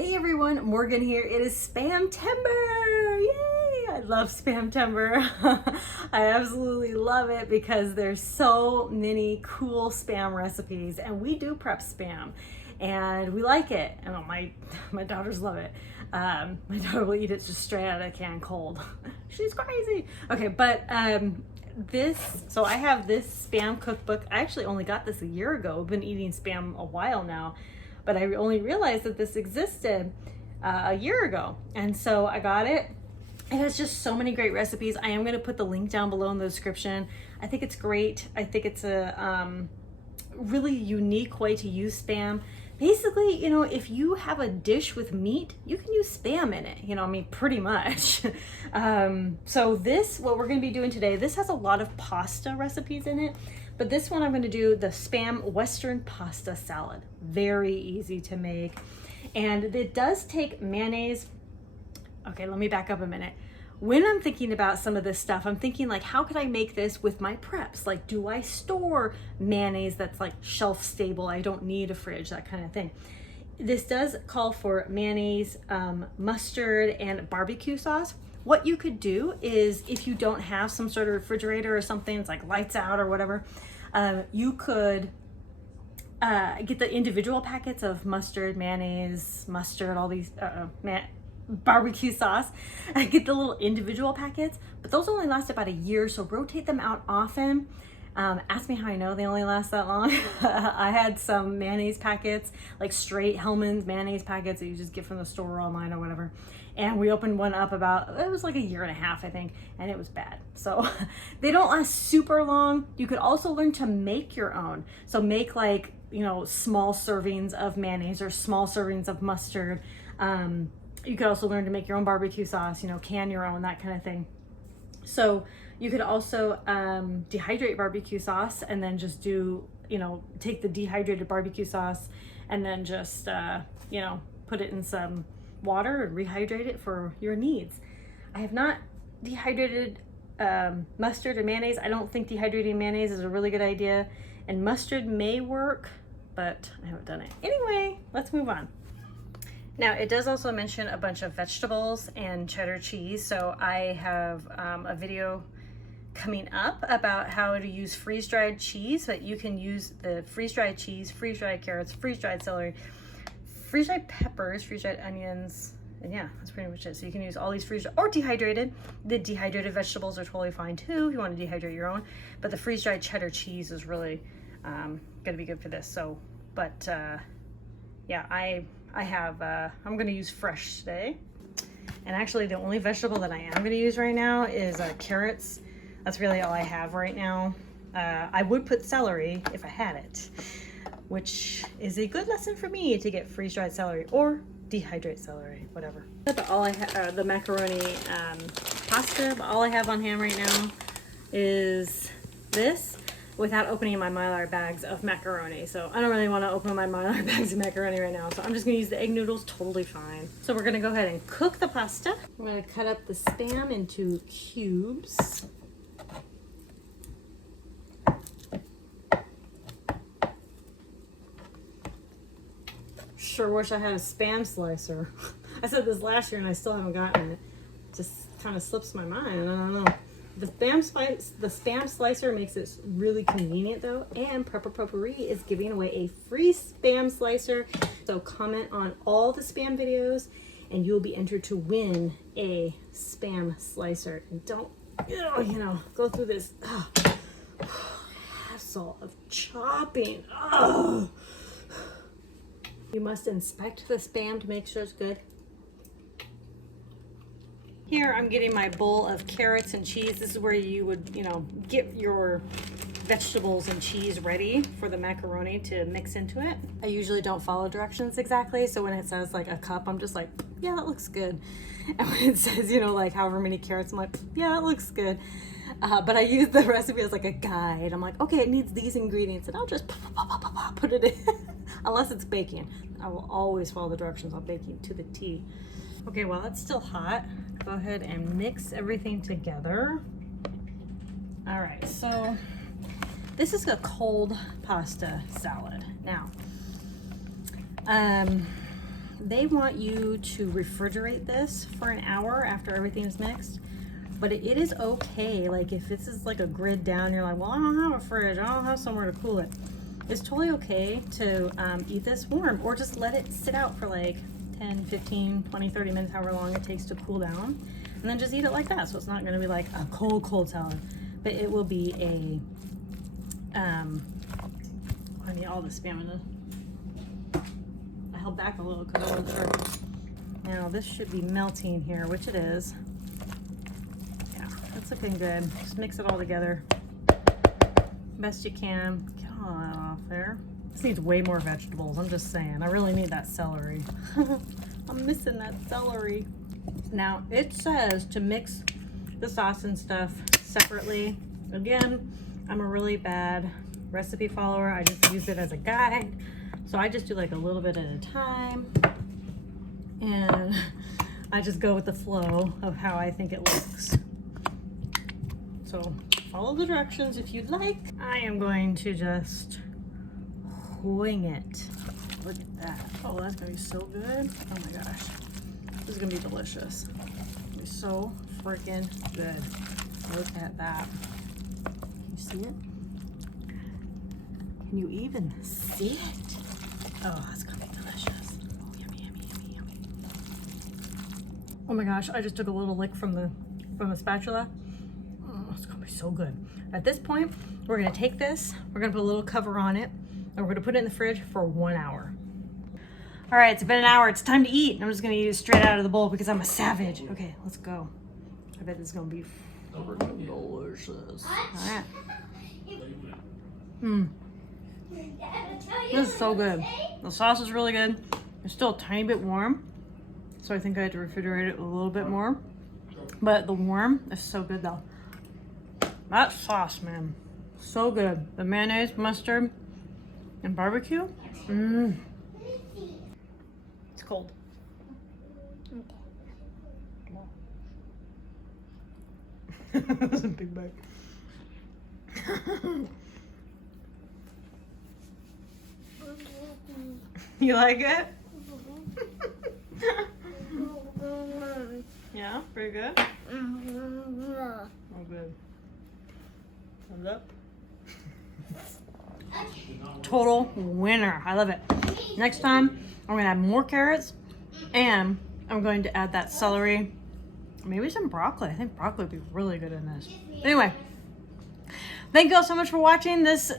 Hey everyone, Morgan here. It is SPAMtember! Yay! I love SPAMtember. I absolutely love it because there's so many cool spam recipes, and we do prep spam and we like it. And my daughters love it. My daughter will eat it just straight out of the can cold. She's crazy. Okay, but so I have this spam cookbook. I actually only got this a year ago. I've been eating spam a while now, but I only realized that this existed a year ago. And so I got it. It has just so many great recipes. I am going to put the link down below in the description. I think it's great. I think it's a really unique way to use spam. Basically, you know, if you have a dish with meat, you can use spam in it, you know, I mean, pretty much. So what we're going to be doing today, this has a lot of pasta recipes in it, but this one I'm going to do the spam Western pasta salad. Very easy to make. And it does take mayonnaise. Okay, let me back up a minute. When I'm thinking about some of this stuff, I'm thinking like, how could I make this with my preps? Like, do I store mayonnaise that's like shelf stable? I don't need a fridge, that kind of thing. This does call for mayonnaise, mustard, and barbecue sauce. What you could do is, if you don't have some sort of refrigerator or something, it's like lights out or whatever, you could get the individual packets of mustard, mayonnaise, mustard, all these, barbecue sauce. I get the little individual packets, but those only last about a year, so rotate them out often. Ask me how I know they only last that long. I had some mayonnaise packets, like straight Hellmann's mayonnaise packets that you just get from the store or online or whatever, and we opened one up it was like a year and a half, I think, and it was bad. So they don't last super long. You could also learn to make your own. So make, like, you know, small servings of mayonnaise or small servings of mustard. You could also learn to make your own barbecue sauce, you know, can your own, that kind of thing. So you could also dehydrate barbecue sauce and then just do, you know, take the dehydrated barbecue sauce and then just, you know, put it in some water and rehydrate it for your needs. I have not dehydrated mustard and mayonnaise. I don't think dehydrating mayonnaise is a really good idea, and mustard may work, but I haven't done it. Anyway, let's move on. Now, it does also mention a bunch of vegetables and cheddar cheese. So I have a video coming up about how to use freeze-dried cheese, but you can use the freeze-dried cheese, freeze-dried carrots, freeze-dried celery, freeze-dried peppers, freeze-dried onions, and yeah, that's pretty much it. So you can use all these freeze-dried or dehydrated. The dehydrated vegetables are totally fine too if you want to dehydrate your own, but the freeze-dried cheddar cheese is really gonna be good for this. So, but yeah, I'm gonna use fresh today. And actually the only vegetable that I am gonna use right now is carrots. That's really all I have right now. I would put celery if I had it, which is a good lesson for me, to get freeze-dried celery or dehydrate celery, whatever. But all I have, the macaroni pasta, but all I have on hand right now is this, without opening my Mylar bags of macaroni. So I don't really want to open my Mylar bags of macaroni right now. So I'm just going to use the egg noodles, totally fine. So we're going to go ahead and cook the pasta. I'm going to cut up the spam into cubes. Sure wish I had a spam slicer. I said this last year and I still haven't gotten it. Just kind of slips my mind. I don't know. The spam slicer makes it really convenient though, and Prepper Potpourri is giving away a free spam slicer. So comment on all the spam videos and you'll be entered to win a spam slicer. And don't, you know, go through this hassle of chopping. You must inspect the spam to make sure it's good. Here I'm getting my bowl of carrots and cheese. This is where you would, you know, get your vegetables and cheese ready for the macaroni to mix into it. I usually don't follow directions exactly, so when it says like a cup, I'm just like, yeah, that looks good. And when it says, you know, like however many carrots, I'm like, yeah, that looks good. But I use the recipe as like a guide. I'm like, okay, it needs these ingredients, and I'll just put it in. Unless it's baking. I will always follow the directions on baking to the T. Okay, while it's still hot, go ahead and mix everything together. All right, so this is a cold pasta salad. Now, they want you to refrigerate this for an hour after everything is mixed. But it is okay, like if this is like a grid down, you're like, well, I don't have a fridge, I don't have somewhere to cool it. It's totally okay to eat this warm, or just let it sit out for like 10, 15, 20, 30 minutes, however long it takes to cool down. And then just eat it like that. So it's not gonna be like a cold salad, but it will be a, I need all the Spam in this. I held back a little because I wasn't sure. Now this should be melting here, which it is. Yeah, that's looking good. Just mix it all together. Best you can. Get all that off there. This needs way more vegetables, I'm just saying. I really need that celery. I'm missing that celery. Now, it says to mix the sauce and stuff separately. Again, I'm a really bad recipe follower. I just use it as a guide. So I just do like a little bit at a time. And I just go with the flow of how I think it looks. So follow the directions if you'd like. I am going to just wing it. Look at that. Oh, that's gonna be so good. Oh my gosh. This is gonna be delicious. It's gonna be so freaking good. Look at that. Can you see it? Can you even see it? Oh, that's gonna be delicious. Oh, yummy, yummy, yummy, yummy. Oh my gosh, I just took a little lick from the spatula. Oh, it's gonna be so good. At this point, we're gonna take this, we're gonna put a little cover on it, and we're gonna put it in the fridge for 1 hour. All right, it's been an hour. It's time to eat. I'm just gonna eat it straight out of the bowl because I'm a savage. Okay, let's go. I bet this is gonna be freaking delicious. All right. This is so good. The sauce is really good. It's still a tiny bit warm, so I think I had to refrigerate it a little bit more. But the warm is so good though. That sauce, man, so good. The mayonnaise, mustard, and barbecue. It's cold. That was a big bite. You like it? Yeah, pretty good. Oh, good. Thumbs up. Total winner. I love it. Next time, I'm gonna add more carrots, and I'm going to add that celery, maybe some broccoli. I think broccoli would be really good in this. Anyway, thank you all so much for watching this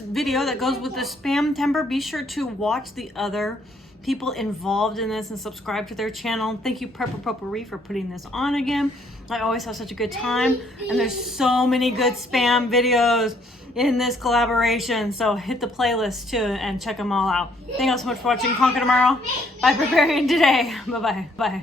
video that goes with the SPAMtember. Be sure to watch the other people involved in this and subscribe to their channel. Thank you, Prepper Potpourri, for putting this on again. I always have such a good time, and there's so many good Spam videos in this collaboration, so hit the playlist too and check them all out. Thank you all so much for watching. Conquer tomorrow by preparing today. Bye-bye. Bye.